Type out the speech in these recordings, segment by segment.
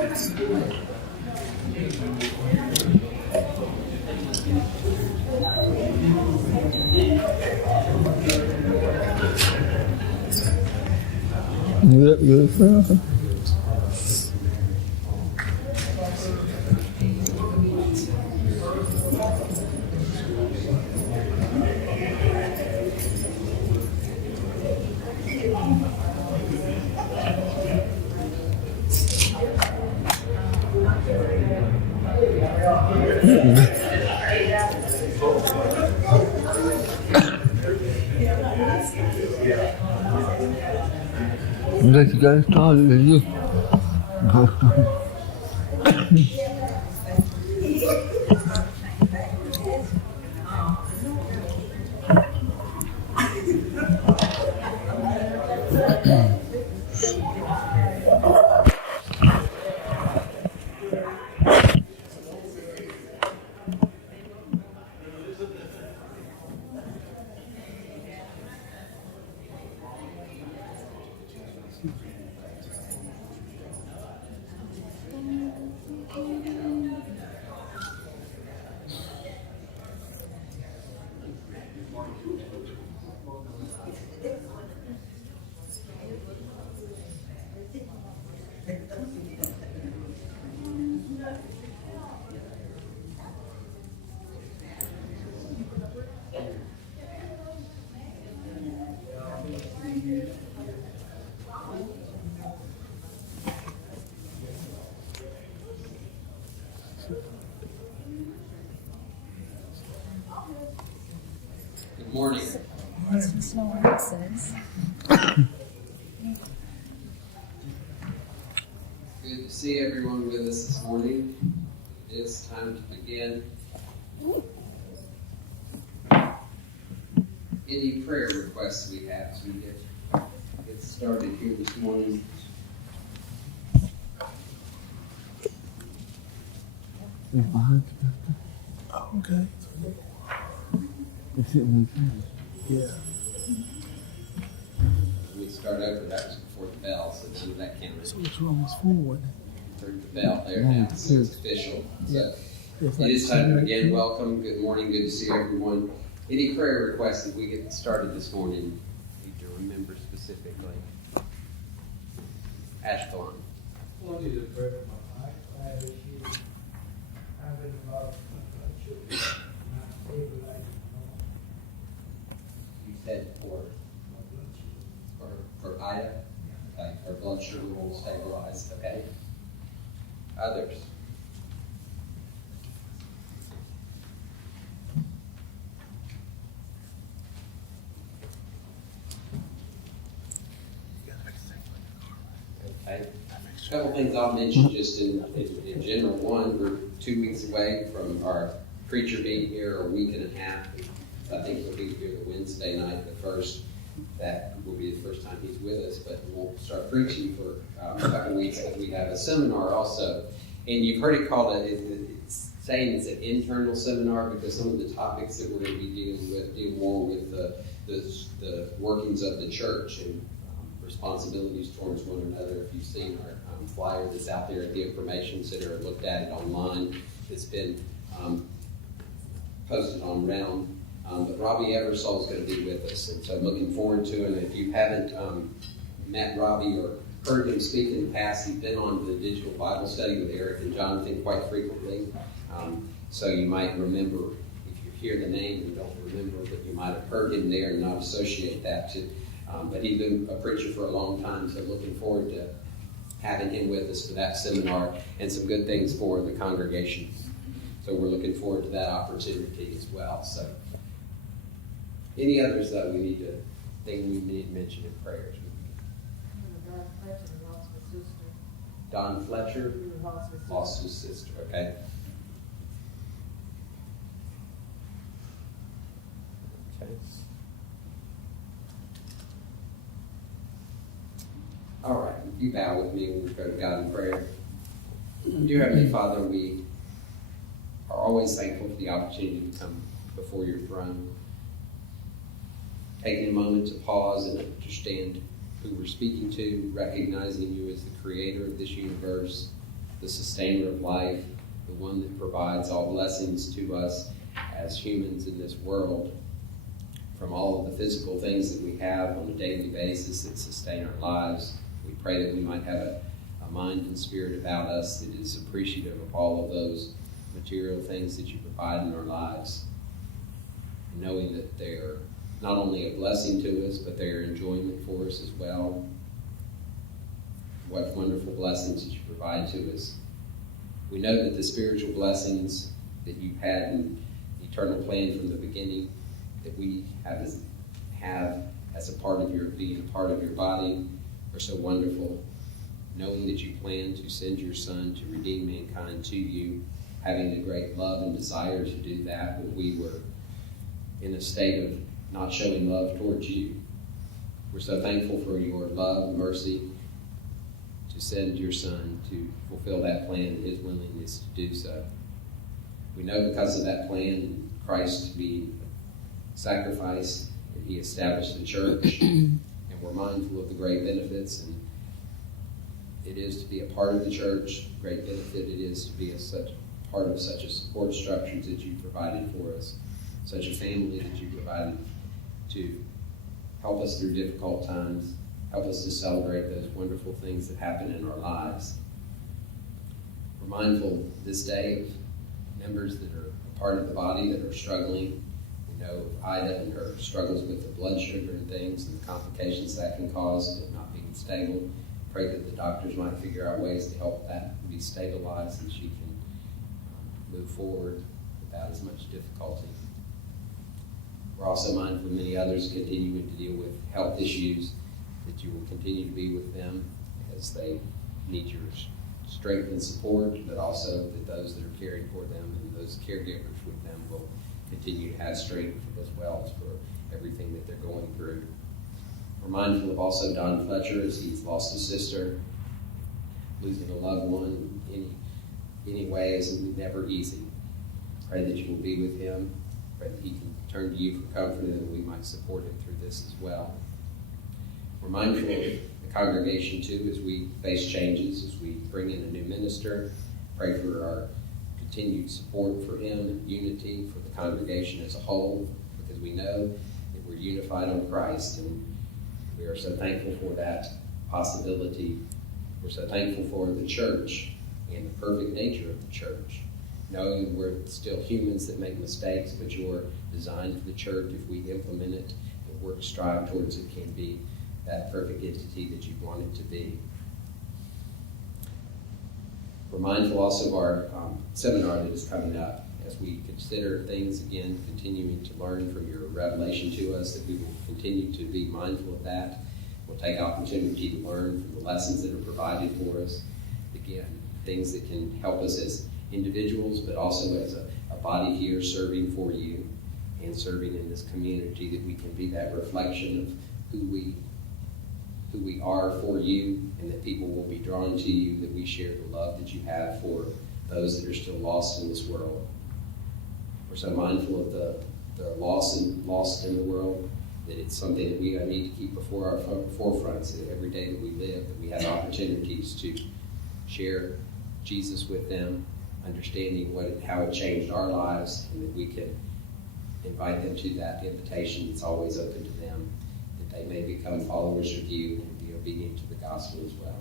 Good. Let's get started. Good morning. That's what it says. Good to see everyone with us this morning. It's time to begin. Any prayer requests we have as we get started here this morning? Okay. Yeah. We start over, that was before the bell, so none of that counted. So it's Romans 4, wasn't Heard the bell there now, so it's official. So it is time to begin. Welcome, good morning, good to see everyone. Any prayer requests as we get started this morning? Need to remember specifically. Ashkelon. Well, need to pray for my wife. I have issues. I've been involved with children. Not able to You said for my blood sugar. for Ida, okay, her blood sugar will stabilize, okay? Others? Okay. A couple things I'll mention just in general. One, we're 2 weeks away from our preacher being here, a week and a half. I think he'll be here the Wednesday night, the first. That will be the first time he's with us, but we'll start preaching for a couple weeks as we have a seminar also. And you've heard it called, it's saying it's an internal seminar because some of the topics that we're going to be dealing with deal more with the workings of the church and responsibilities towards one another. If you've seen our flyer that's out there at the information center or looked at it online, it's been posted on Realm. But Robbie Eversole is going to be with us, and so I'm looking forward to it. If you haven't met Robbie or heard him speak in the past, he's been on the digital Bible study with Eric and Jonathan quite frequently. So you might remember, if you hear the name and don't remember, but you might have heard him there and not associate that to. But he's been a preacher for a long time, so looking forward to having him with us for that seminar and some good things for the congregation. So we're looking forward to that opportunity as well. So. Any others that we need to mention in prayers? Don Fletcher lost his sister. Okay. Okay. All right. If you bow with me, and we go to God in prayer. Dear Heavenly Father, we are always thankful for the opportunity to come before your throne. Taking a moment to pause and understand who we're speaking to, recognizing you as the creator of this universe, the sustainer of life, the one that provides all blessings to us as humans in this world, from all of the physical things that we have on a daily basis that sustain our lives. We pray that we might have a mind and spirit about us that is appreciative of all of those material things that you provide in our lives, knowing that they're not only a blessing to us, but they're enjoyment for us as well. What wonderful blessings that you provide to us. We know that the spiritual blessings that you had in the eternal plan from the beginning, that we have as a part of your being a part of your body, are so wonderful. Knowing that you plan to send your Son to redeem mankind to you, having a great love and desire to do that when we were in a state of not showing love towards you. We're so thankful for your love and mercy to send your Son to fulfill that plan and his willingness to do so. We know because of that plan, Christ being sacrificed, and he established the church, and we're mindful of the great benefits and it is to be a part of the church. Great benefit it is to be part of such a support structure that you provided for us, such a family that you provided to help us through difficult times, help us to celebrate those wonderful things that happen in our lives. We're mindful this day of members that are a part of the body that are struggling. We know of Ida and her struggles with the blood sugar and things and the complications that can cause of not being stable. Pray that the doctors might figure out ways to help that be stabilized and she can move forward without as much difficulty. We're also mindful of many others continuing to deal with health issues, that you will continue to be with them as they need your strength and support, but also that those that are caring for them and those caregivers with them will continue to have strength as well for everything that they're going through. We're mindful of also Don Fletcher as he's lost his sister. Losing a loved one in any way is never easy. Pray that you will be with him. Pray that he can turn to you for comfort and that we might support him through this as well. We're mindful of the congregation too as we face changes, as we bring in a new minister. Pray for our continued support for him and unity for the congregation as a whole, because we know that we're unified on Christ and we are so thankful for that possibility. We're so thankful for the church and the perfect nature of the church. Knowing we're still humans that make mistakes, but your design for the church, if we implement it and work, strive towards it, can be that perfect entity that you want it to be. We're mindful also of our seminar that is coming up as we consider things again, continuing to learn from your revelation to us, that we will continue to be mindful of that. We'll take opportunity to learn from the lessons that are provided for us. Again, things that can help us as individuals, but also as a body here serving for you and serving in this community, that we can be that reflection of who we are for you, and that people will be drawn to you, that we share the love that you have for those that are still lost in this world. We're so mindful of the lost in the world, that it's something that we need to keep before our forefront, so that every day that we live, that we have opportunities to share Jesus with them, understanding how it changed our lives, and that we can invite them to that invitation that's always open to them, that they may become followers of you and be obedient to the gospel as well.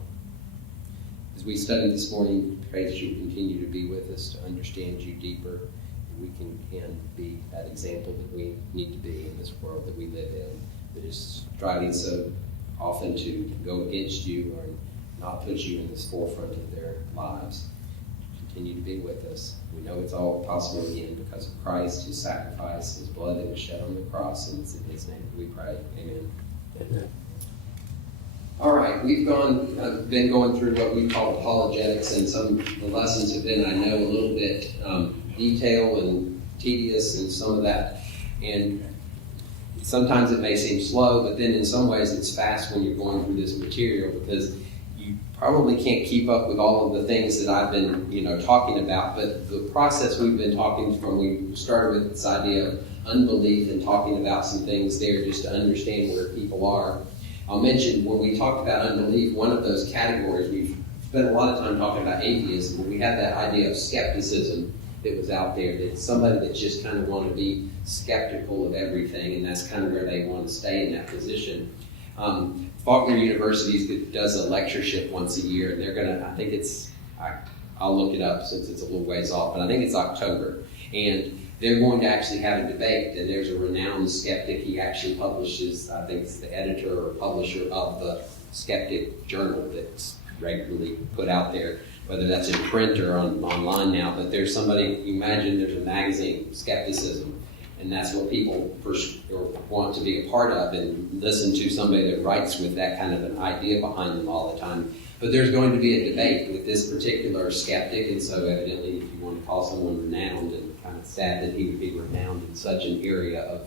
As we study this morning, pray that you continue to be with us, to understand you deeper, and we can be that example that we need to be in this world that we live in, that is striving so often to go against you or not put you in this forefront of their lives. Continue to be with us. We know it's all possible again because of Christ, his sacrifice, his blood that was shed on the cross, and it's in his name that we pray. Amen. Amen. All right, we've been going through what we call apologetics, and some of the lessons have been, I know, a little bit detailed and tedious and some of that. And sometimes it may seem slow, but then in some ways it's fast when you're going through this material, because you probably can't keep up with all of the things that I've been, talking about. But the process we've been talking from, we started with this idea of unbelief and talking about some things there just to understand where people are. I'll mention when we talked about unbelief, one of those categories we've spent a lot of time talking about atheism, and we had that idea of skepticism that was out there, that somebody that just kind of want to be skeptical of everything, and that's kind of where they want to stay in that position. Faulkner University does a lectureship once a year, and they're going to, I think it's, I'll look it up since it's a little ways off, but I think it's October. And they're going to actually have a debate, and there's a renowned skeptic. He actually publishes, I think it's the editor or publisher of the Skeptic Journal that's regularly put out there, whether that's in print or online now. But there's somebody, you imagine there's a magazine, Skepticism, and that's what people want to be a part of and listen to somebody that writes with that kind of an idea behind them all the time. But there's going to be a debate with this particular skeptic, and so evidently if you want to call someone renowned, and kind of sad that he would be renowned in such an area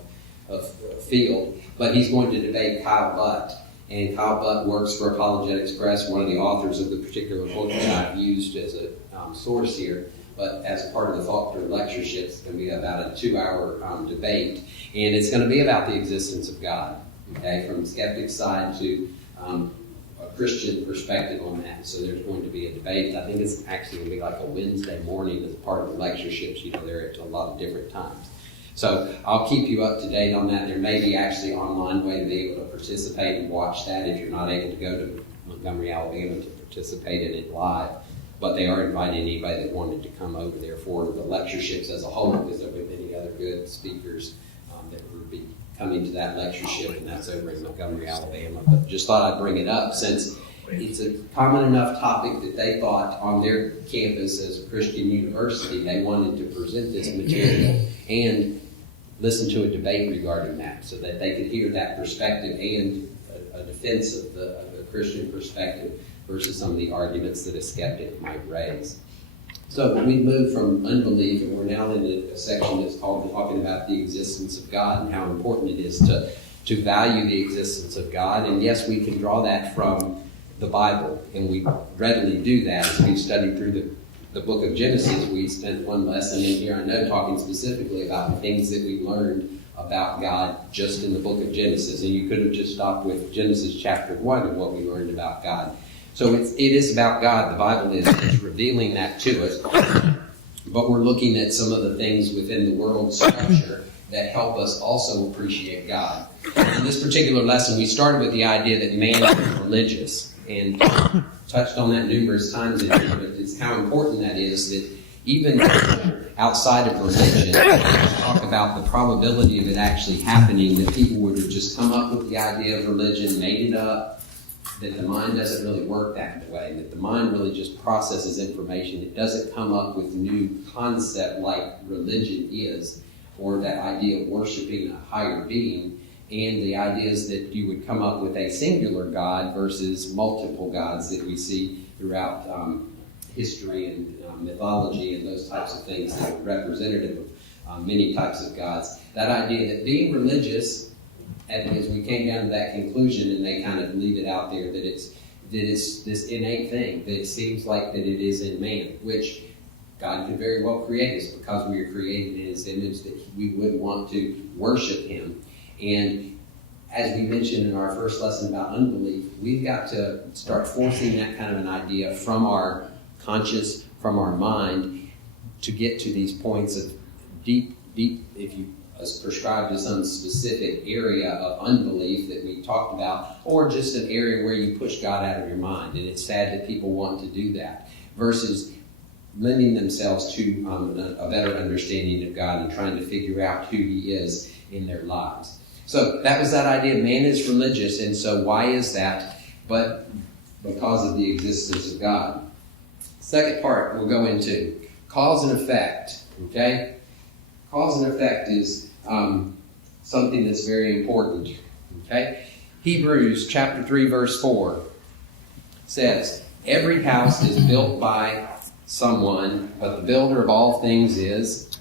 of field, but he's going to debate Kyle Butt. And Kyle Butt works for Apologetics Press, one of the authors of the particular book that I've used as a source here. But as part of the Faulkner lectureship, it's going to be about a 2-hour debate. And it's going to be about the existence of God, okay, from the skeptic's side to a Christian perspective on that. So there's going to be a debate. I think it's actually going to be like a Wednesday morning as part of the lectureships. You know, they're at a lot of different times. So I'll keep you up to date on that. There may be actually an online way to be able to participate and watch that if you're not able to go to Montgomery, Alabama to participate in it live. But they are inviting anybody that wanted to come over there for the lectureships as a whole, because there will be many other good speakers that will be coming to that lectureship, and that's over in Montgomery, Alabama. But just thought I'd bring it up since it's a common enough topic that they thought on their campus as a Christian university, they wanted to present this material and listen to a debate regarding that so that they could hear that perspective and a defense of the Christian perspective versus some of the arguments that a skeptic might raise. So we move from unbelief, and we're now in a section that's called talking about the existence of God and how important it is to value the existence of God. And yes, we can draw that from the Bible, and we readily do that as we study through the book of Genesis. We spent one lesson in here, I know, talking specifically about the things that we learned about God just in the book of Genesis. And you could have just stopped with Genesis chapter 1 and what we learned about God. So it is about God. The Bible is revealing that to us. But we're looking at some of the things within the world structure that help us also appreciate God. In this particular lesson, we started with the idea that man is religious, and touched on that numerous times in here, but it's how important that is, that even outside of religion, talk about the probability of it actually happening, that people would have just come up with the idea of religion, made it up, that the mind doesn't really work that way, that the mind really just processes information. It doesn't come up with new concept like religion is, or that idea of worshiping a higher being, and the ideas that you would come up with a singular God versus multiple gods that we see throughout history and mythology and those types of things that are representative of many types of gods. That idea that being religious, as we came down to that conclusion, and they kind of leave it out there, that it's this innate thing, that it seems like that it is in man, which God could very well create us because we are created in His image, that we would want to worship Him. And as we mentioned in our first lesson about unbelief, we've got to start forcing that kind of an idea from our conscious, from our mind, to get to these points of deep, if you prescribe to some specific area of unbelief that we talked about, or just an area where you push God out of your mind. And it's sad that people want to do that, versus lending themselves to a better understanding of God and trying to figure out who He is in their lives. So that was that idea. Man is religious, and so why is that? But because of the existence of God. Second part we'll go into cause and effect. Okay? Cause and effect is something that's very important. Okay? Hebrews chapter 3 verse 4 says, every house is built by someone, but the builder of all things is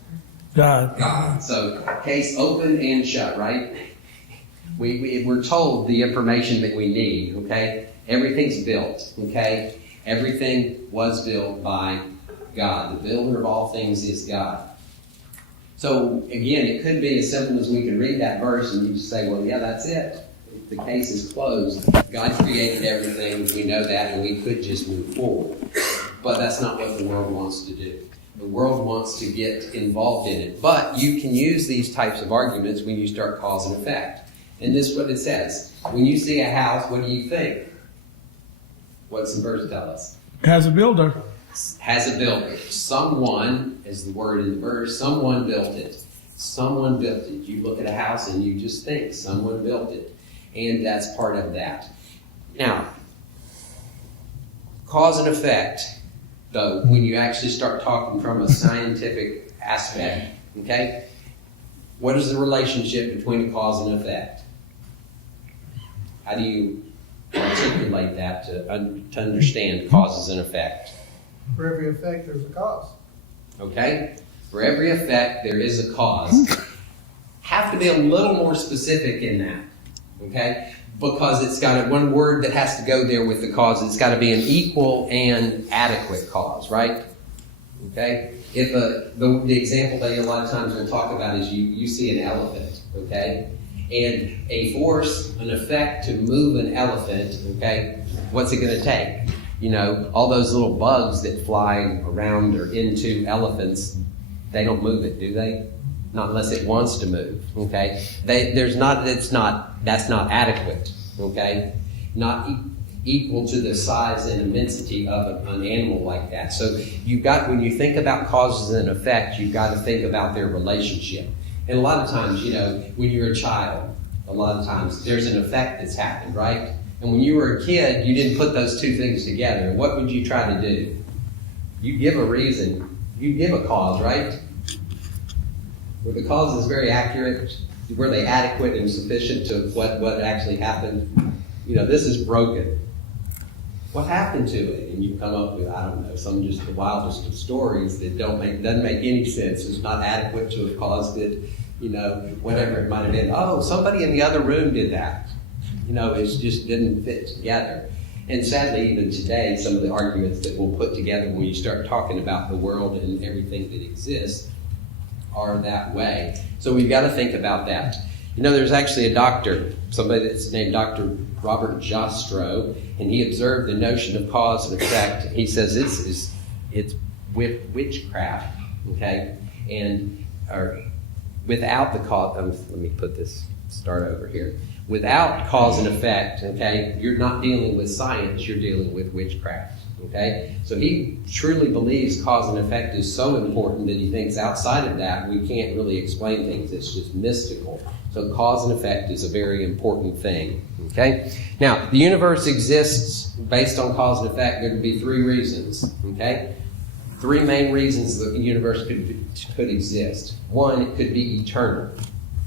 God. So case open and shut, right? We're told the information that we need, okay? Everything's built, okay? Everything was built by God. The builder of all things is God. So, again, it could be as simple as we can read that verse and you just say, well, yeah, that's it. the case is closed. God created everything, we know that, and we could just move forward. But that's not what the world wants to do. The world wants to get involved in it. But you can use these types of arguments when you start cause and effect. And this is what it says. When you see a house, what do you think? What's the verse tell us? Has a builder. Has a builder. Someone, is the word in the verse, someone built it. Someone built it. You look at a house and you just think someone built it. And that's part of that. Now, cause and effect, though, when you actually start talking from a scientific aspect, okay? What is the relationship between a cause and effect? How do you articulate that to understand causes and effect? For every effect, there's a cause. Okay? For every effect, there is a cause. Have to be a little more specific in that. Okay? Because it's got one word that has to go there with the cause. It's got to be an equal and adequate cause, right? Okay? If the example that a lot of times we'll talk about is you see an elephant, okay? And a force, an effect to move an elephant, okay? What's it going to take? You know, all those little bugs that fly around or into elephants, they don't move it, do they? Not unless it wants to move, okay? That's not adequate, okay? Not equal to the size and immensity of an animal like that. So when you think about causes and effect, you've got to think about their relationship. And a lot of times, you know, when you're a child, a lot of times there's an effect that's happened, right? And when you were a kid, you didn't put those two things together. What would you try to do? You give a reason. You give a cause, right? Were the causes very accurate? Were they adequate and sufficient to what actually happened? You know, this is broken. What happened to it? And you come up with, I don't know, some just the wildest of stories that doesn't make any sense. It's not adequate to have caused it, you know, whatever it might have been. Oh, somebody in the other room did that. You know, it just didn't fit together. And sadly, even today, some of the arguments that we'll put together when you start talking about the world and everything that exists are that way. So we've got to think about that. You know, there's actually a doctor, somebody that's named Dr. Robert Jastrow, and he observed the notion of cause and effect. He says it's with witchcraft, okay, or without the cause. Let me start over here. Without cause and effect, okay, you're not dealing with science, you're dealing with witchcraft, okay? So he truly believes cause and effect is so important that he thinks outside of that, we can't really explain things. It's just mystical. So cause and effect is a very important thing, okay? Now, the universe exists based on cause and effect. There could be three reasons, okay? Three main reasons the universe could exist. One, it could be eternal.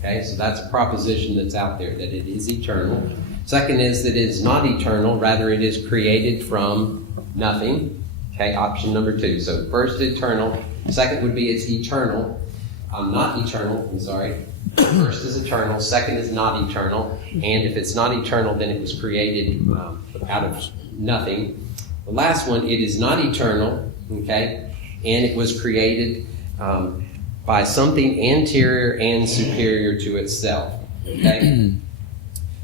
Okay, so that's a proposition that's out there, that it is eternal. Second is that it is not eternal, rather it is created from nothing. Okay, option number 2. So first, eternal. Second would be it's eternal. Not eternal, I'm sorry. First is eternal, second is not eternal. And if it's not eternal, then it was created out of nothing. The last one, it is not eternal, okay, and it was created by something anterior and superior to itself. Okay?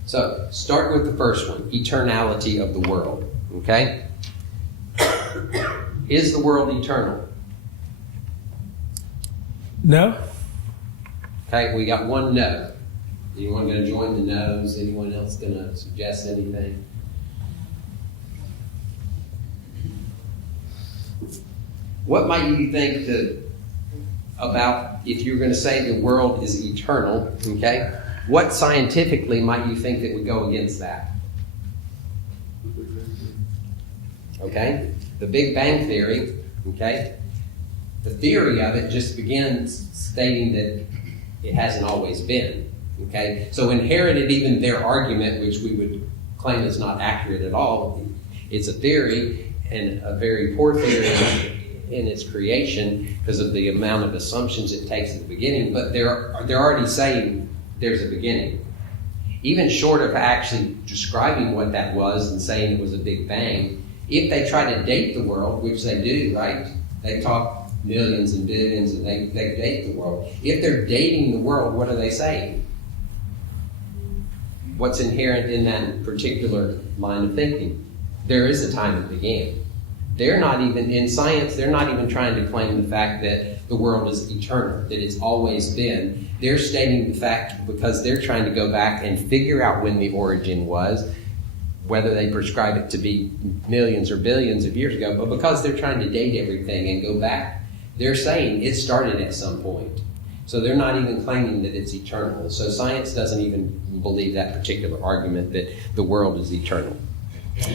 So, start with the first one, eternality of the world. Okay? Is the world eternal? No. Okay, we got one no. Anyone going to join the no's? Anyone else going to suggest anything? What might you think about if you're going to say the world is eternal, okay? What scientifically might you think that would go against that? Okay? The Big Bang Theory, okay? The theory of it just begins stating that it hasn't always been, okay? So inherited even their argument, which we would claim is not accurate at all, it's a theory and a very poor theory in its creation because of the amount of assumptions it takes at the beginning, but they're already saying there's a beginning. Even short of actually describing what that was and saying it was a big bang, if they try to date the world, which they do, right? They talk millions and billions and they date the world. If they're dating the world, what are they saying? what's inherent in that particular line of thinking. There is a time it began. They're not even, in science, they're not even trying to claim the fact that the world is eternal, that it's always been. They're stating the fact because they're trying to go back and figure out when the origin was, whether they prescribe it to be millions or billions of years ago, but because they're trying to date everything and go back, they're saying it started at some point. So they're not even claiming that it's eternal. So science doesn't even believe that particular argument that the world is eternal.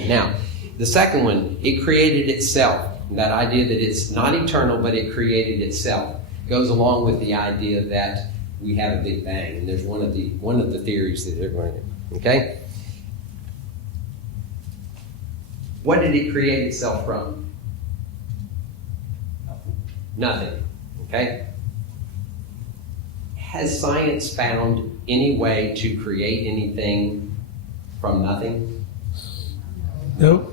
Now, the second one, it created itself. That idea that it's not eternal, but it created itself goes along with the idea that we have a Big Bang. And there's one of the theories that they're going to, okay? What did it create itself from? Nothing. Okay? Has science found any way to create anything from nothing? Nope.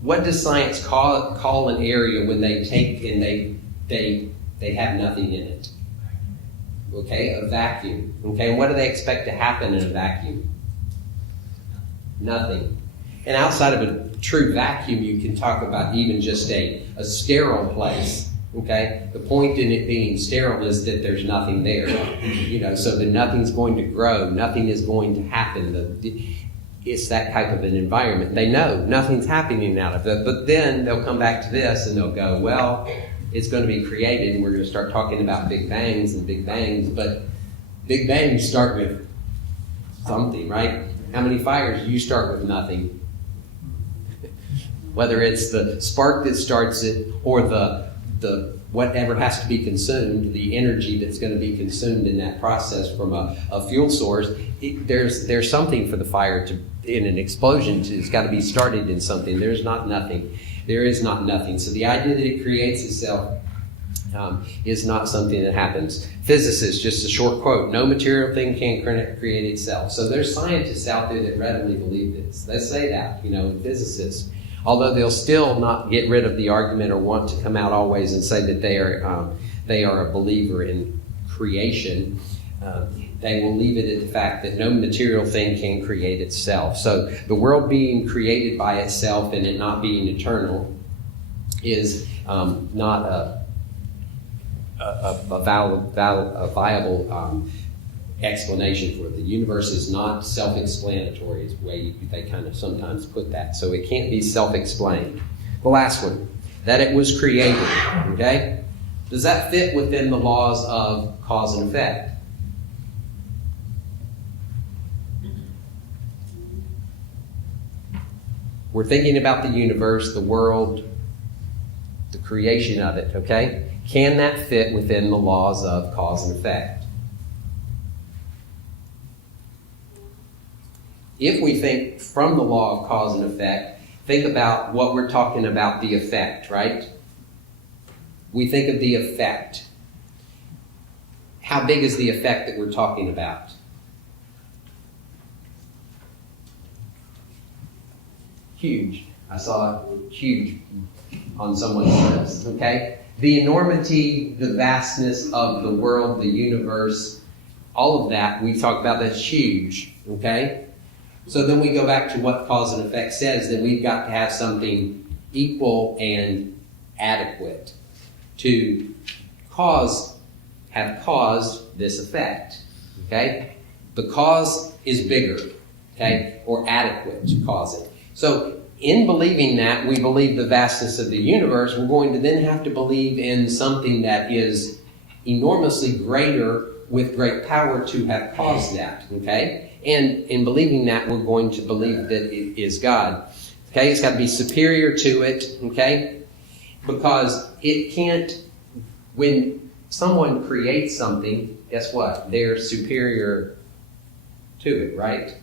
What does science call an area when they take and they have nothing in it? Okay, a vacuum. Okay, and what do they expect to happen in a vacuum? Nothing. And outside of a true vacuum, you can talk about even just a sterile place. Okay, the point in it being sterile is that there's nothing there. So that nothing's going to grow, nothing is going to happen. It's that type of an environment. They know nothing's happening out of it, but then they'll come back to this and they'll go, well, it's going to be created, and we're going to start talking about big bangs, but big bangs start with something, right? How many fires do you start with? Nothing. Whether it's the spark that starts it or the whatever has to be consumed, the energy that's going to be consumed in that process from a fuel source, there's something for the fire to, in an explosion, it's got to be started in something. There's not nothing. There is not nothing. So the idea that it creates itself is not something that happens. Physicists, just a short quote, no material thing can create itself. So there's scientists out there that readily believe this. They say that, physicists. Although they'll still not get rid of the argument or want to come out always and say that they are a believer in creation, they will leave it at the fact that no material thing can create itself. So the world being created by itself and it not being eternal is not a viable explanation for it. The universe is not self-explanatory is the way they kind of sometimes put that. So it can't be self-explained. The last one, that it was created. Okay? Does that fit within the laws of cause and effect? We're thinking about the universe, the world, the creation of it, okay? Can that fit within the laws of cause and effect? If we think from the law of cause and effect, think about what we're talking about, the effect, right? We think of the effect. How big is the effect that we're talking about? Huge. I saw huge on someone's list, okay? The enormity, the vastness of the world, the universe, all of that, we talk about that's huge, okay? So then we go back to what cause and effect says, that we've got to have something equal and adequate to have caused this effect, okay? The cause is bigger, okay, or adequate to cause it. So in believing that, we believe the vastness of the universe, we're going to then have to believe in something that is enormously greater with great power to have caused that, okay? And in believing that, we're going to believe that it is God. Okay, it's got to be superior to it, okay? Because it can't, when someone creates something, guess what? They're superior to it, right?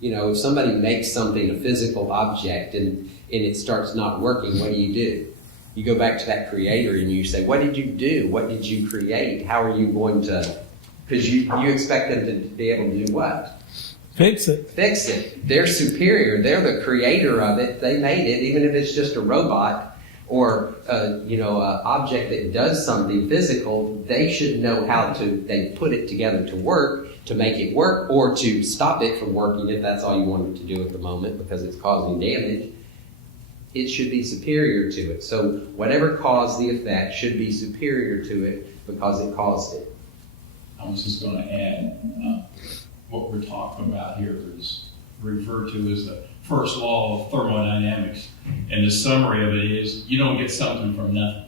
If somebody makes something, a physical object, and it starts not working, what do? You go back to that creator and you say, what did you do? What did you create? How are you going to... Because you expect them to be able to do what? Fix it. Fix it. They're superior. They're the creator of it. They made it, even if it's just a robot or object that does something physical, they should know how to they put it together to work, to make it work, or to stop it from working if that's all you want it to do at the moment because it's causing damage. It should be superior to it. So whatever caused the effect should be superior to it because it caused it. I was just going to add, what we're talking about here is referred to as the first law of thermodynamics. And the summary of it is you don't get something from nothing.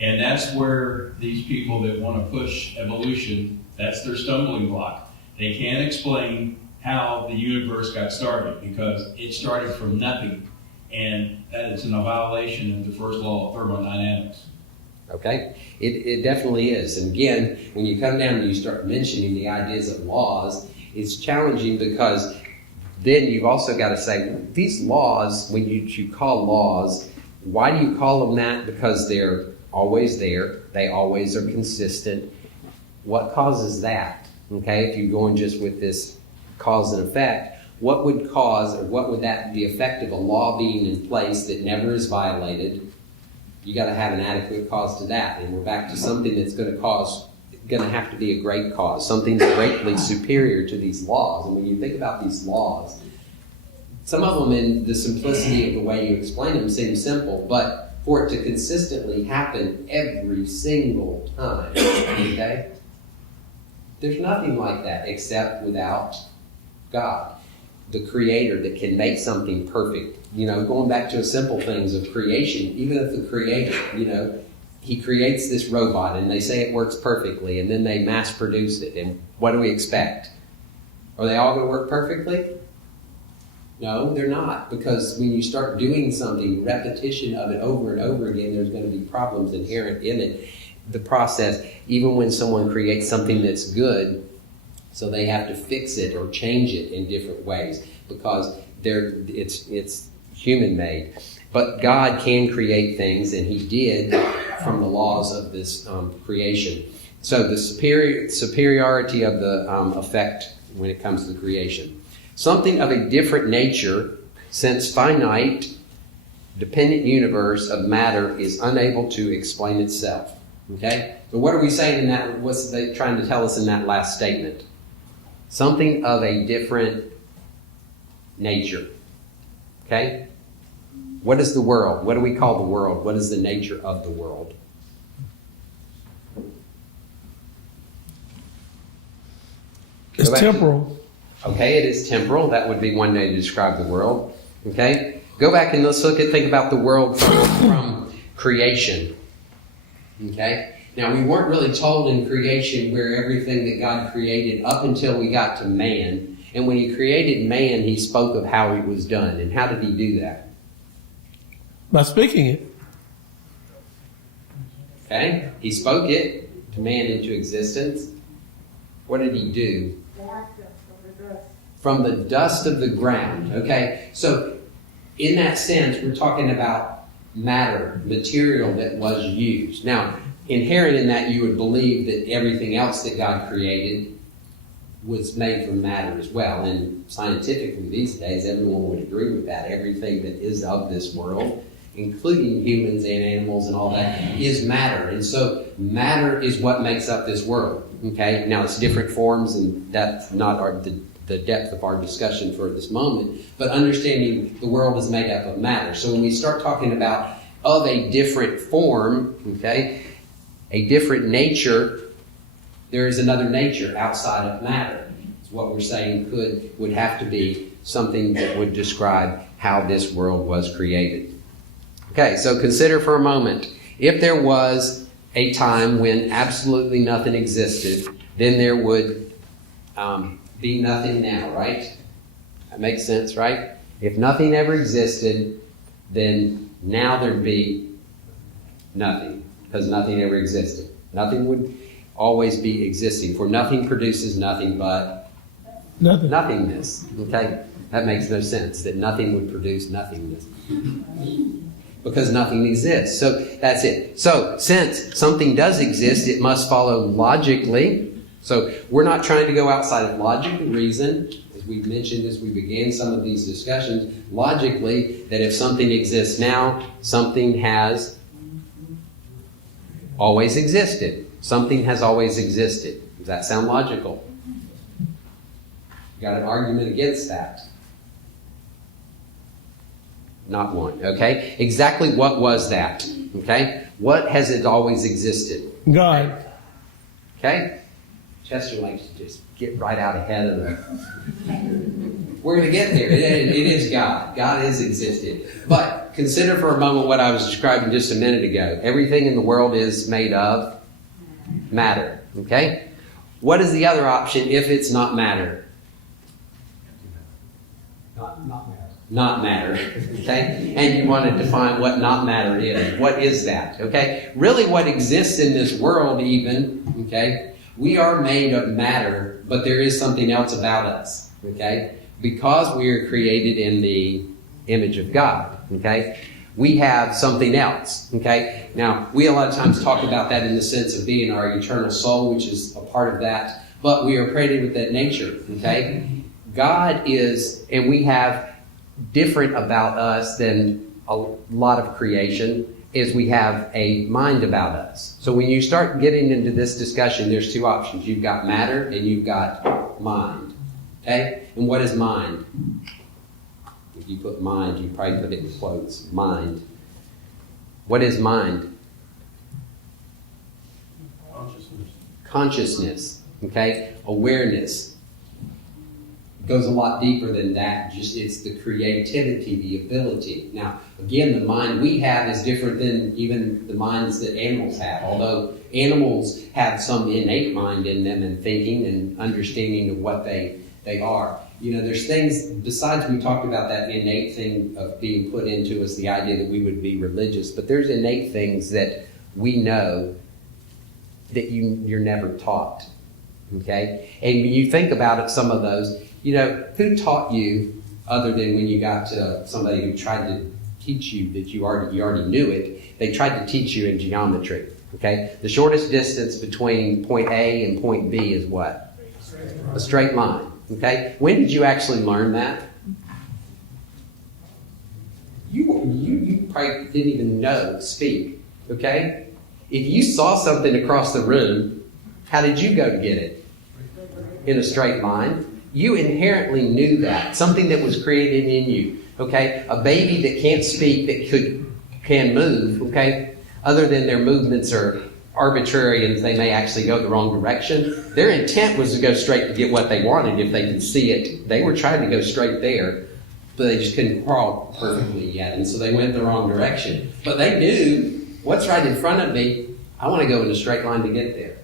And that's where these people that want to push evolution, that's their stumbling block. They can't explain how the universe got started because it started from nothing. And that is in a violation of the first law of thermodynamics. Okay? It definitely is. And again, when you come down and you start mentioning the ideas of laws, it's challenging because then you've also got to say, these laws, when you call laws, why do you call them that? Because they're always there. They always are consistent. What causes that? Okay? If you're going just with this cause and effect, what would cause, or what would that be effect of a law being in place that never is violated? You got to have an adequate cause to that. And we're back to something that's going to have to be a great cause, something that's greatly superior to these laws. And when you think about these laws, some of them in the simplicity of the way you explain them seem simple, but for it to consistently happen every single time, okay? There's nothing like that except without God, the creator that can make something perfect. Going back to simple things of creation, even if the creator, he creates this robot and they say it works perfectly and then they mass produce it. And what do we expect? Are they all going to work perfectly? No, they're not. Because when you start doing something, repetition of it over and over again, there's going to be problems inherent in it. The process, even when someone creates something that's good, so they have to fix it or change it in different ways because it's human-made. But God can create things, and He did from the laws of this creation. So the superiority of the effect when it comes to the creation. Something of a different nature, since finite, dependent universe of matter is unable to explain itself. Okay? So what are we saying in that? What's they trying to tell us in that last statement? Something of a different nature. Okay? What is the world? What do we call the world? What is the nature of the world? It's temporal. Okay, it is temporal. That would be one way to describe the world. Okay? Go back and let's think about the world from creation. Okay? Now, we weren't really told in creation where everything that God created up until we got to man. And when He created man, He spoke of how it was done. And how did He do that? By speaking it. Okay? He spoke it to man into existence. What did He do? From the dust of the ground. Okay? So, in that sense, we're talking about matter, material that was used. Now, inherent in that, you would believe that everything else that God created was made from matter as well. And scientifically these days, everyone would agree with that. Everything that is of this world, including humans and animals and all that, is matter. And so matter is what makes up this world. Okay? Now, it's different forms, and that's not the depth of our discussion for this moment. But understanding the world is made up of matter. So when we start talking about of a different form, okay, a different nature, there is another nature outside of matter. It's what we're saying would have to be something that would describe how this world was created. Okay, so consider for a moment, if there was a time when absolutely nothing existed, then there would be nothing now, right? That makes sense, right? If nothing ever existed, then now there'd be nothing, because nothing ever existed. Nothing would always be existing, for nothing produces nothing but nothingness. Okay? That makes no sense, that nothing would produce nothingness. Because nothing exists. So that's it. So since something does exist, it must follow logically. So we're not trying to go outside of logic and reason. As we've mentioned as we began some of these discussions, logically, that if something exists now, something has always existed. Something has always existed. Does that sound logical? Got an argument against that? Not one, okay? Exactly what was that? Okay? What has it always existed? God. Okay? Chester likes to just get right out ahead of them. We're going to get there. It is God. God has existed. But consider for a moment what I was describing just a minute ago. Everything in the world is made of matter. Okay? What is the other option if it's not matter? Not matter. Okay? And you want to define what not matter is. What is that? Okay? Really what exists in this world even, okay? We are made of matter, but there is something else about us. Okay? Because we are created in the image of God. Okay? We have something else. Okay? Now, we a lot of times talk about that in the sense of being our eternal soul, which is a part of that. But we are created with that nature. Okay? God is, and we have different about us than a lot of creation, is we have a mind about us. So when you start getting into this discussion, there's two options. You've got matter and you've got mind. Okay? And what is mind? If you put mind, you probably put it in quotes. Mind. What is mind? Consciousness. Okay? Awareness. Goes a lot deeper than that. Just it's the creativity, the ability. Now, again, the mind we have is different than even the minds that animals have. Although animals have some innate mind in them and thinking and understanding of what they are. You know, there's things, besides we talked about that innate thing of being put into us, the idea that we would be religious, but there's innate things that we know that you're never taught. Okay? And when you think about it, some of those, you know, who taught you, other than when you got to somebody who tried to teach you that you already knew it, they tried to teach you in geometry, okay? The shortest distance between point A and point B is what? A straight line, okay? When did you actually learn that? You probably didn't even speak, okay? If you saw something across the room, how did you go to get it? In a straight line. You inherently knew that. Something that was created in you. Okay? A baby that can't speak, that can move, okay? Other than their movements are arbitrary and they may actually go the wrong direction. Their intent was to go straight to get what they wanted if they could see it. They were trying to go straight there, but they just couldn't crawl perfectly yet. And so they went the wrong direction. But they knew, what's right in front of me, I want to go in a straight line to get there.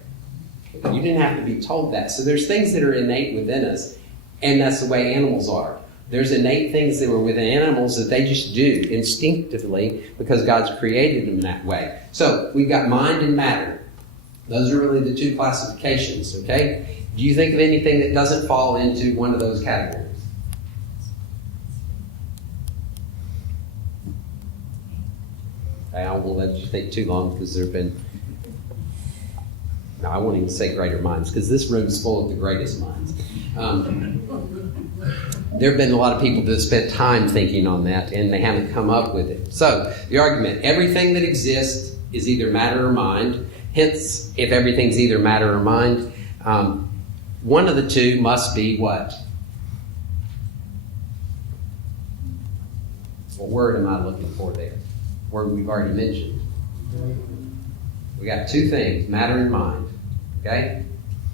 You didn't have to be told that. So there's things that are innate within us, and that's the way animals are. There's innate things that were within animals that they just do instinctively because God's created them that way. So we've got mind and matter. Those are really the two classifications, okay? Do you think of anything that doesn't fall into one of those categories? Okay, I won't let you think too long because there have been... No, I won't even say greater minds because this room's full of the greatest minds. There have been a lot of people that spent time thinking on that and they haven't come up with it. So, the argument, everything that exists is either matter or mind. Hence, if everything's either matter or mind, one of the two must be what? What word am I looking for there? Word we've already mentioned. We got two things, matter and mind. Okay?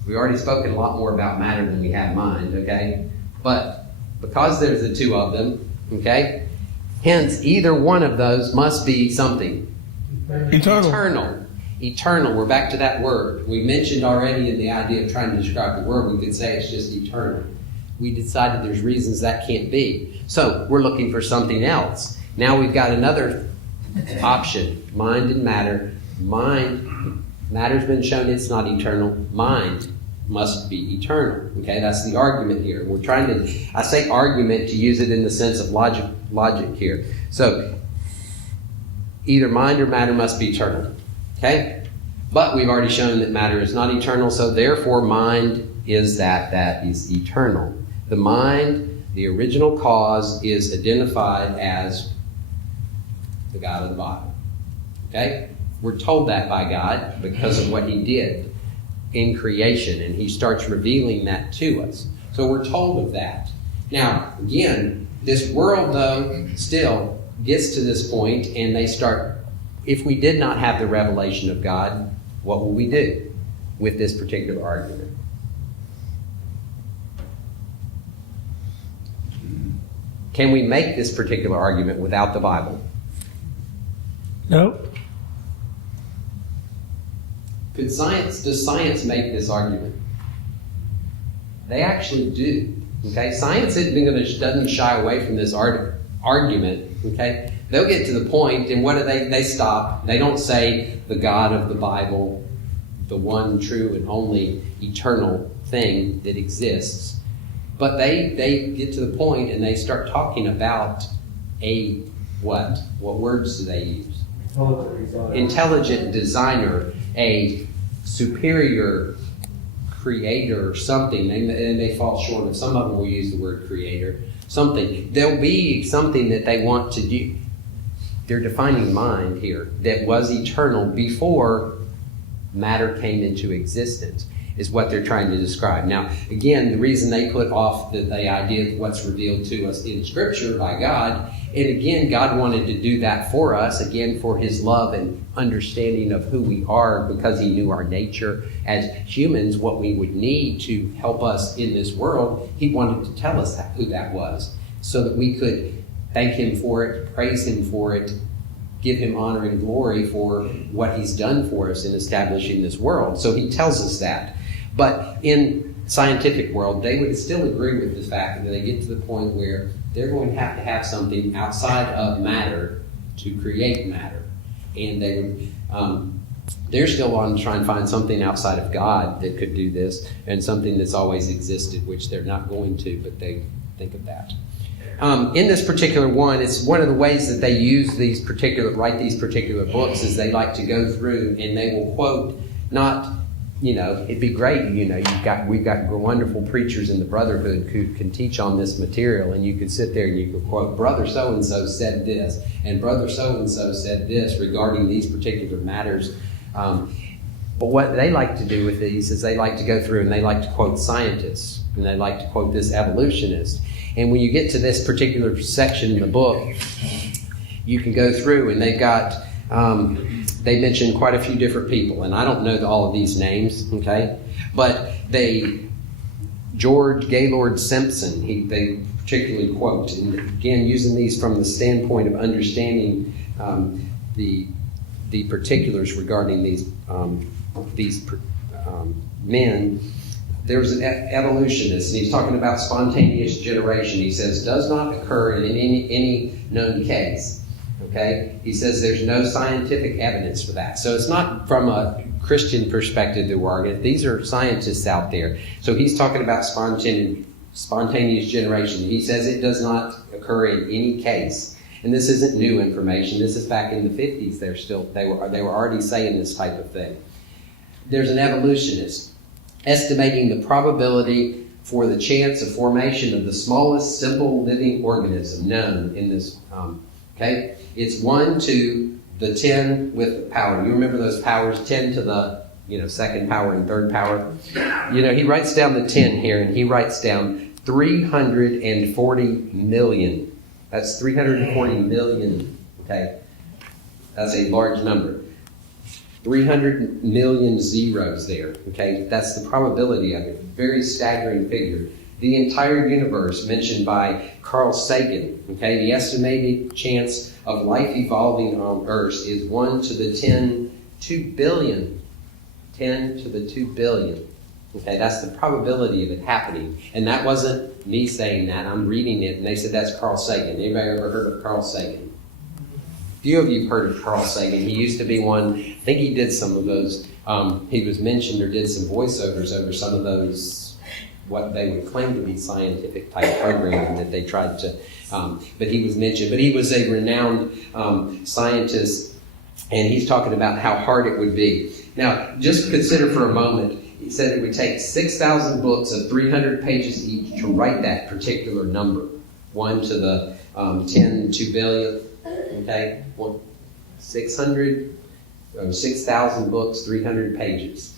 We've already spoken a lot more about matter than we have mind, okay? But because there's the two of them, okay? Hence, either one of those must be something. Eternal. Eternal. We're back to that word. We mentioned already in the idea of trying to describe the word, we could say it's just eternal. We decided there's reasons that can't be. So, we're looking for something else. Now we've got another option, mind and matter. Matter's been shown it's not eternal. Mind must be eternal. Okay, that's the argument here. We're trying to, I say argument to use it in the sense of logic here. So, either mind or matter must be eternal. Okay? But we've already shown that matter is not eternal, so therefore mind is that is eternal. The mind, the original cause, is identified as the God of the Bible. Okay? We're told that by God because of what he did in creation, and he starts revealing that to us. So we're told of that. Now, again, this world, though, still gets to this point, and they start, if we did not have the revelation of God, what will we do with this particular argument? Can we make this particular argument without the Bible? Nope. Does science make this argument? They actually do. Okay, science doesn't shy away from this argument. Okay, they'll get to the point, and what do they stop? They don't say the God of the Bible, the one true and only eternal thing that exists, but they get to the point and they start talking about a what? What words do they use? Intelligent designer, a superior creator, or something, and they fall short of. Some of them will use the word creator. Something. There'll be something that they want to do. They're defining mind here that was eternal before matter came into existence, is what they're trying to describe. Now, again, the reason they put off the idea of what's revealed to us in Scripture by God, and again, God wanted to do that for us, again, for his love and understanding of who we are, because he knew our nature as humans, what we would need to help us in this world. He wanted to tell us who that was, so that we could thank him for it, praise him for it, give him honor and glory for what he's done for us in establishing this world. So he tells us that. But in scientific world, they would still agree with the fact that they get to the point where they're going to have something outside of matter to create matter. And they would, they're still on trying to find something outside of God that could do this, and something that's always existed, which they're not going to, but they think of that. In this particular one, it's one of the ways that they use write these particular books, is they like to go through and they will quote, not, it'd be great, we've got wonderful preachers in the Brotherhood who can teach on this material, and you could sit there and you could quote, Brother so-and-so said this, and Brother so-and-so said this regarding these particular matters. But what they like to do with these is they like to go through and they like to quote scientists, and they like to quote this evolutionist. And when you get to this particular section in the book, you can go through and they've got, they mention quite a few different people. And I don't know all of these names, okay? But George Gaylord Simpson, they particularly quote, and again, using these from the standpoint of understanding the particulars regarding these men. There's an evolutionist, and he's talking about spontaneous generation. He says, does not occur in any known case. Okay? He says there's no scientific evidence for that. So it's not from a Christian perspective that we're arguing. These are scientists out there. So he's talking about spontaneous generation. He says it does not occur in any case. And this isn't new information. This is back in the 50s. They were already saying this type of thing. There's an evolutionist estimating the probability for the chance of formation of the smallest simple living organism known in this. Okay, it's 1 to the 10 with the power. You remember those powers, 10 to the second power and third power. He writes down the 10 here, and he writes down 340 million. That's 340 million. Okay, that's a large number. 300 million zeros there, okay? That's the probability of it. Very staggering figure. The entire universe mentioned by Carl Sagan, okay? The estimated chance of life evolving on Earth is 1 to the 2 billion. 10 to the 2 billion. Okay, that's the probability of it happening. And that wasn't me saying that. I'm reading it, and they said that's Carl Sagan. Anybody ever heard of Carl Sagan? Few of you have heard of Carl Sagan. He used to be one, I think he did some of those, he was mentioned or did some voiceovers over some of those, what they would claim to be scientific type programming that they tried to, but he was mentioned. But he was a renowned scientist, and he's talking about how hard it would be. Now, just consider for a moment, He said it would take 6,000 books of 300 pages each to write that particular number. 1 to the 10 to billionth, okay? 6,000 books, 300 pages.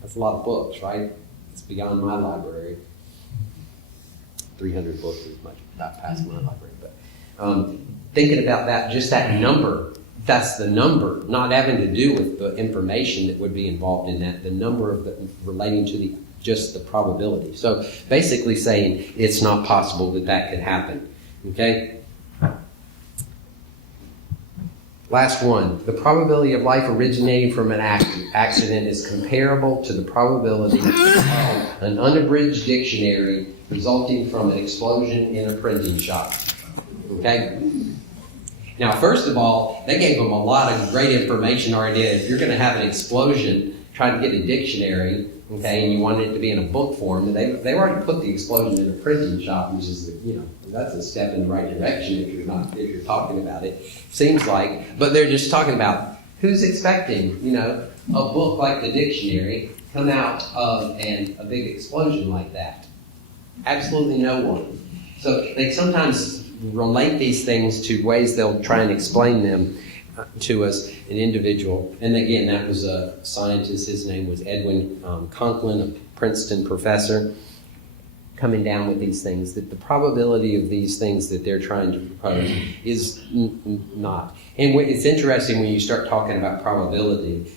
That's a lot of books, right? It's beyond my library. 300 books is much not past my library. But thinking about that, just that number, that's the number, not having to do with the information that would be involved in that, the number of relating to just the probability. So basically saying it's not possible that could happen. Okay? Last one. The probability of life originating from an accident is comparable to the probability of an unabridged dictionary resulting from an explosion in a printing shop. Okay? Now, first of all, they gave them a lot of great information already. If you're going to have an explosion, try to get a dictionary, okay, and you want it to be in a book form, they've already put the explosion in a printing shop, which is, that's a step in the right direction if you're talking about it. Seems like, but they're just talking about who's expecting, a book like the dictionary come out of a big explosion like that. Absolutely no one. So they sometimes relate these things to ways they'll try and explain them to us, an individual. And again, that was a scientist. His name was Edwin Conklin, a Princeton professor, coming down with these things, that the probability of these things that they're trying to propose is not. And it's interesting when you start talking about probability,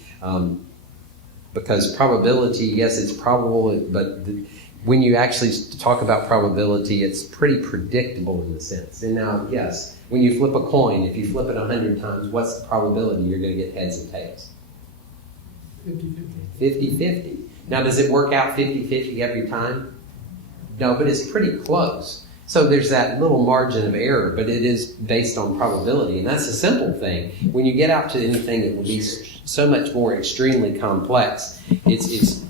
because probability, yes, it's probable, but when you actually talk about probability, it's pretty predictable in the sense. And now, yes, when you flip a coin, if you flip it 100 times, what's the probability you're going to get heads and tails? 50-50. 50-50. Now, does it work out 50-50 every time? No, but it's pretty close. So there's that little margin of error, but it is based on probability, and that's a simple thing. When you get out to anything that will be so much more extremely complex, it's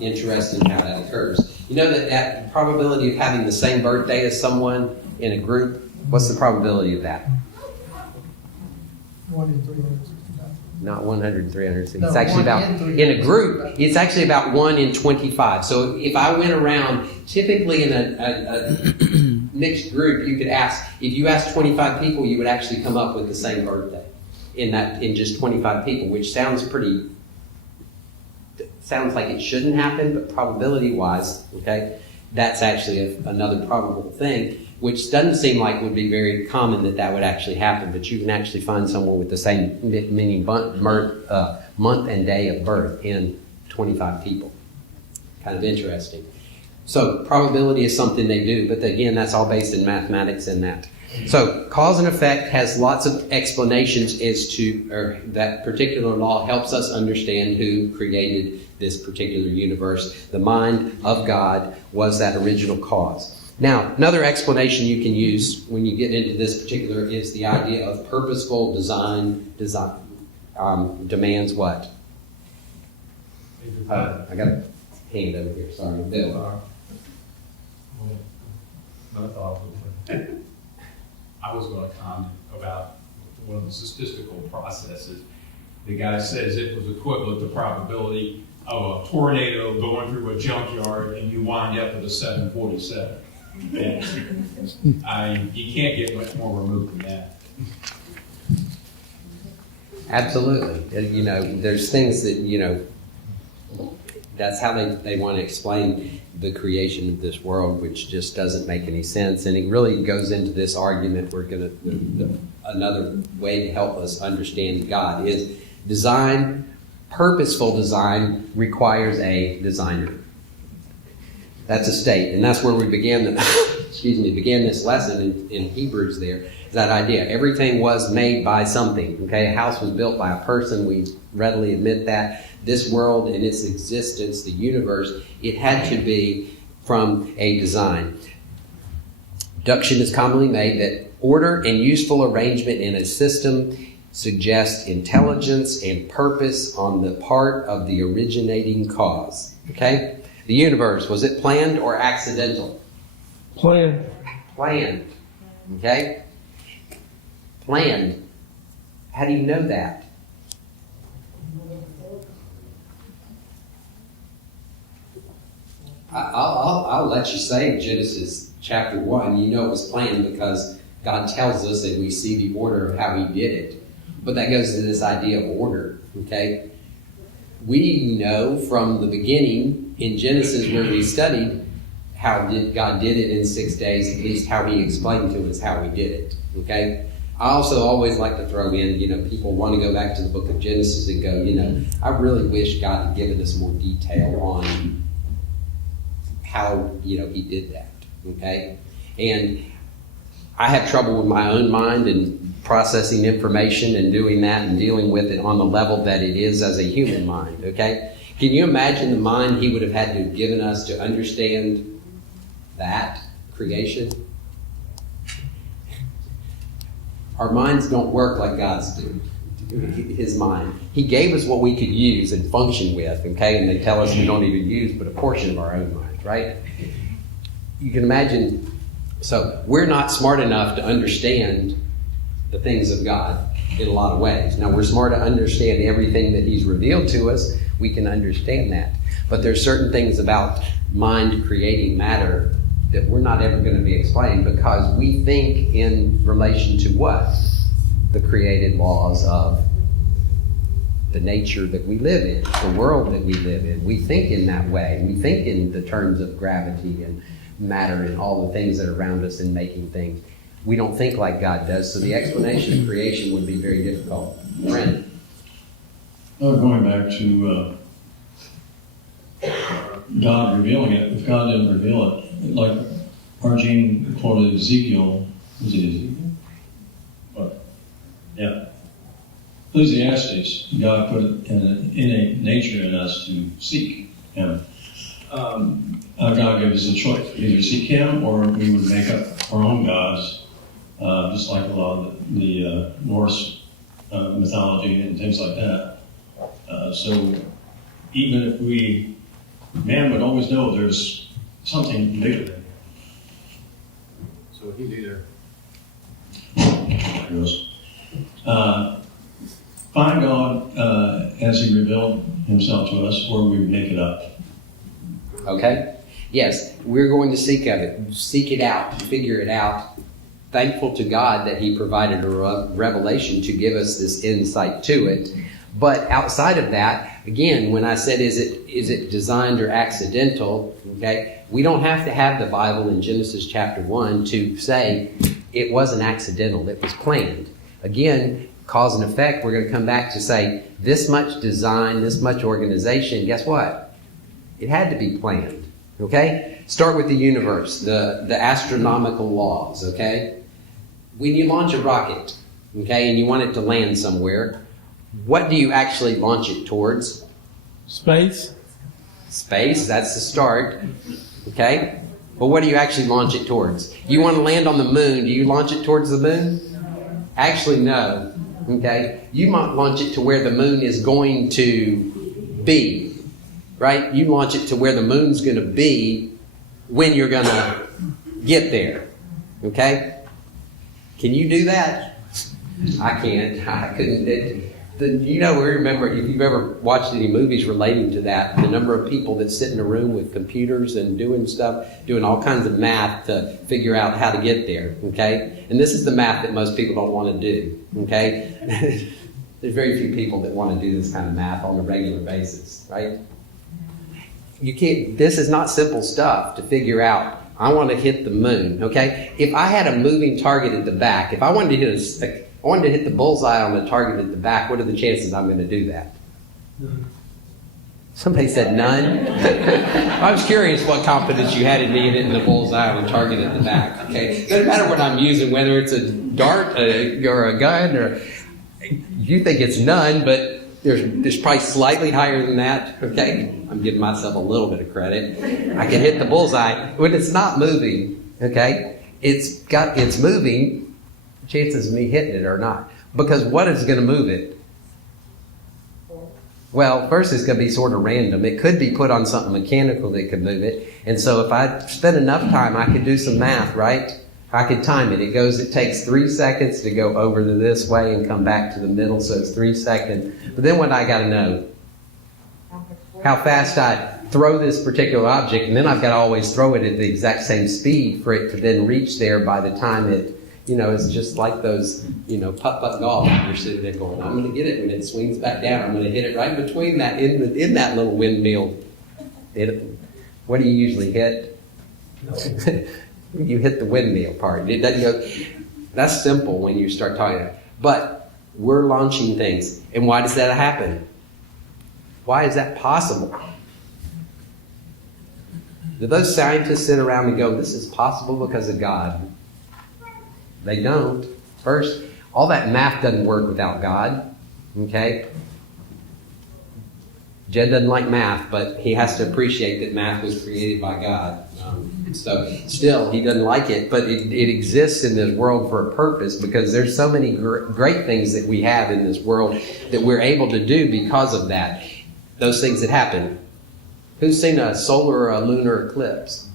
interesting how that occurs. You know that probability of having the same birthday as someone in a group, what's the probability of that? 1 in 365. Not 100, 360. No, It's actually 1 about, in 365. in a group, it's actually about 1 in 25. So if I went around, typically in a mixed group, you could ask, if you asked 25 people, you would actually come up with the same birthday in just 25 people, which sounds like it shouldn't happen, but probability-wise, okay, that's actually another probable thing, which doesn't seem like would be very common that would actually happen, but you can actually find someone with the same month and day of birth in 25 people. Kind of interesting. So probability is something they do, but again, that's all based in mathematics and that. So cause and effect has lots of explanations or that particular law helps us understand who created this particular universe. The mind of God was that original cause. Now, another explanation you can use when you get into this particular is the idea of purposeful design demands what? I got a hand over here. Sorry, Bill. I was going to comment about one of the statistical processes. The guy says it was equivalent to probability of a tornado going through a junkyard and you wind up with a 747. And you can't get much more removed from that. Absolutely. There's things that, that's how they want to explain the creation of this world, which just doesn't make any sense. And it really goes into this argument another way to help us understand God is design. Purposeful design requires a designer. That's a state, and that's where we began this lesson in Hebrews there. That idea. Everything was made by something. Okay, a house was built by a person. We readily admit that. This world and its existence, the universe, it had to be from a design. Deduction is commonly made that order and useful arrangement in a system suggests intelligence and purpose on the part of the originating cause. Okay? The universe, was it planned or accidental? Planned. Planned. Okay? Planned. How do you know that? I'll let you say Genesis chapter 1. You know it was planned because God tells us and we see the order of how he did it. But that goes to this idea of order, okay? We know from the beginning in Genesis where we studied how God did it in 6 days, at least how he explained to us how he did it, okay? I also always like to throw in, people want to go back to the book of Genesis and go, I really wish God had given us more detail on how, he did that, okay? And I have trouble with my own mind and processing information and doing that and dealing with it on the level that it is as a human mind, okay? Can you imagine the mind he would have had to have given us to understand that creation? Our minds don't work like God's do. His mind. He gave us what we could use and function with, okay? And they tell us we don't even use but a portion of our own minds, right? You can imagine, so we're not smart enough to understand the things of God in a lot of ways. Now, we're smart to understand everything that he's revealed to us. We can understand that. But there's certain things about mind creating matter that we're not ever going to be explained because we think in relation to what? The created laws of the nature that we live in, the world that we live in. We think in that way. We think in the terms of gravity and matter and all the things that are around us and making things. We don't think like God does, so the explanation of creation would be very difficult. Brent? Going back to God revealing it, if God didn't reveal it, like Arjun quoted Ezekiel, was it Ezekiel? What? Yeah. Ecclesiastes, God put it in an innate nature in us to seek him. God gave us a choice, either seek him or we would make up our own gods, just like a lot of the Norse mythology and things like that. So even if man would always know there's something bigger. So he'd either find God as he revealed himself to us, or we make it up. Okay? Yes, we're going to seek it out, figure it out. Thankful to God that he provided a revelation to give us this insight to it. But outside of that, again, when I said is it designed or accidental, okay, we don't have to have the Bible in Genesis chapter 1 to say it wasn't accidental, it was planned. Again, cause and effect, we're going to come back to say this much design, this much organization, guess what? It had to be planned, okay? Start with the universe, the astronomical laws, okay? When you launch a rocket, okay, and you want it to land somewhere, what do you actually launch it towards? Space. Space, that's the start, okay? But what do you actually launch it towards? You want to land on the moon, do you launch it towards the moon? Actually, no, okay? You might launch it to where the moon is going to be, right? You launch it to where the moon's going to be when you're going to get there, okay? Can you do that? I can't. I couldn't. Remember, if you've ever watched any movies relating to that, the number of people that sit in a room with computers and doing stuff, doing all kinds of math to figure out how to get there, okay? And this is the math that most people don't want to do, okay? There's very few people that want to do this kind of math on a regular basis, right? You can't. This is not simple stuff to figure out. I want to hit the moon, okay? If I had a moving target at the back, if I wanted to hit the bullseye on the target at the back, what are the chances I'm going to do that? Somebody said none. I was curious what confidence you had in me hitting the bullseye on the target at the back, okay? Doesn't matter what I'm using, whether it's a dart or a gun, or you think it's none, but there's probably slightly higher than that, okay? I'm giving myself a little bit of credit. I can hit the bullseye when it's not moving, okay? It's moving, chances of me hitting it or not. Because what is going to move it? Well, first it's going to be sort of random. It could be put on something mechanical that could move it. And so if I spend enough time, I could do some math, right? I could time it. It takes 3 seconds to go over to this way and come back to the middle, so it's 3 seconds. But then what I got to know? how fast I throw this particular object, and then I've got to always throw it at the exact same speed for it to then reach there by the time it, it's just like those, putt-putt golf. You're sitting there going, I'm going to get it when it swings back down. I'm going to hit it right between that, in that little windmill. What do you usually hit? You hit the windmill part. It doesn't go. That's simple when you start talking about it. But we're launching things. And why does that happen? Why is that possible? Do those scientists sit around and go, this is possible because of God? They don't. First, all that math doesn't work without God. Okay? Jed doesn't like math, but he has to appreciate that math was created by God. So still, he doesn't like it, but it exists in this world for a purpose, because there's so many great things that we have in this world that we're able to do because of that. Those things that happen. Who's seen a solar or a lunar eclipse?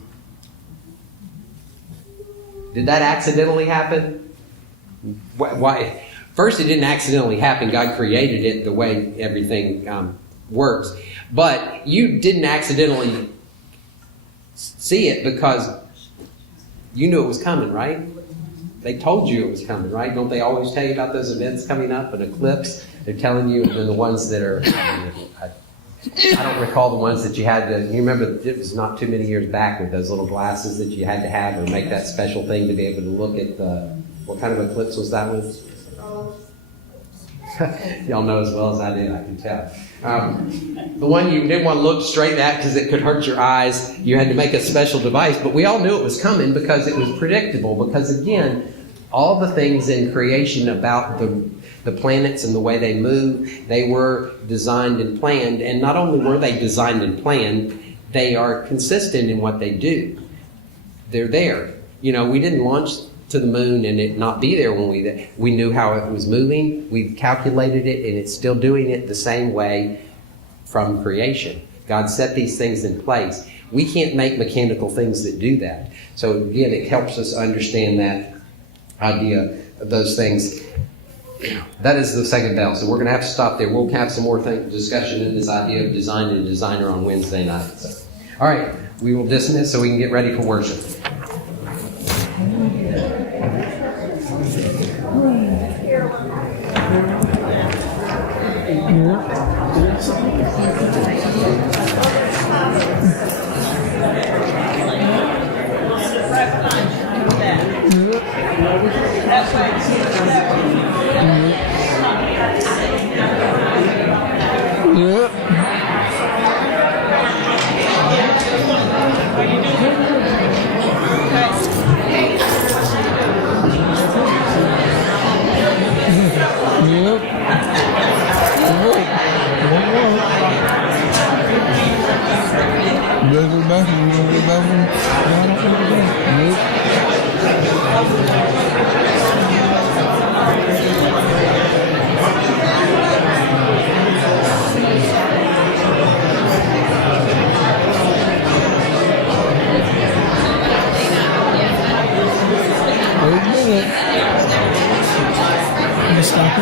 Did that accidentally happen? Why? First, it didn't accidentally happen. God created it the way everything works. But you didn't accidentally see it because you knew it was coming, right? They told you it was coming, right? Don't they always tell you about those events coming up, an eclipse? They're telling you, and the ones that are, I don't recall the ones that you had to, you remember it was not too many years back with those little glasses that you had to have or make that special thing to be able to look at what kind of eclipse was that one? Y'all know as well as I do, I can tell. The one you didn't want to look straight at because it could hurt your eyes. You had to make a special device, but we all knew it was coming because it was predictable. Because again, all the things in creation about the planets and the way they move, they were designed and planned. And not only were they designed and planned, they are consistent in what they do. They're there. We didn't launch to the moon and it not be there when we knew how it was moving. We calculated it, and it's still doing it the same way from creation. God set these things in place. We can't make mechanical things that do that. So again, it helps us understand that idea of those things. That is the second bell. So we're going to have to stop there. We'll have some more discussion in this idea of design and designer on Wednesday night. So, all right, we will dismiss so we can get ready for worship. Stop it.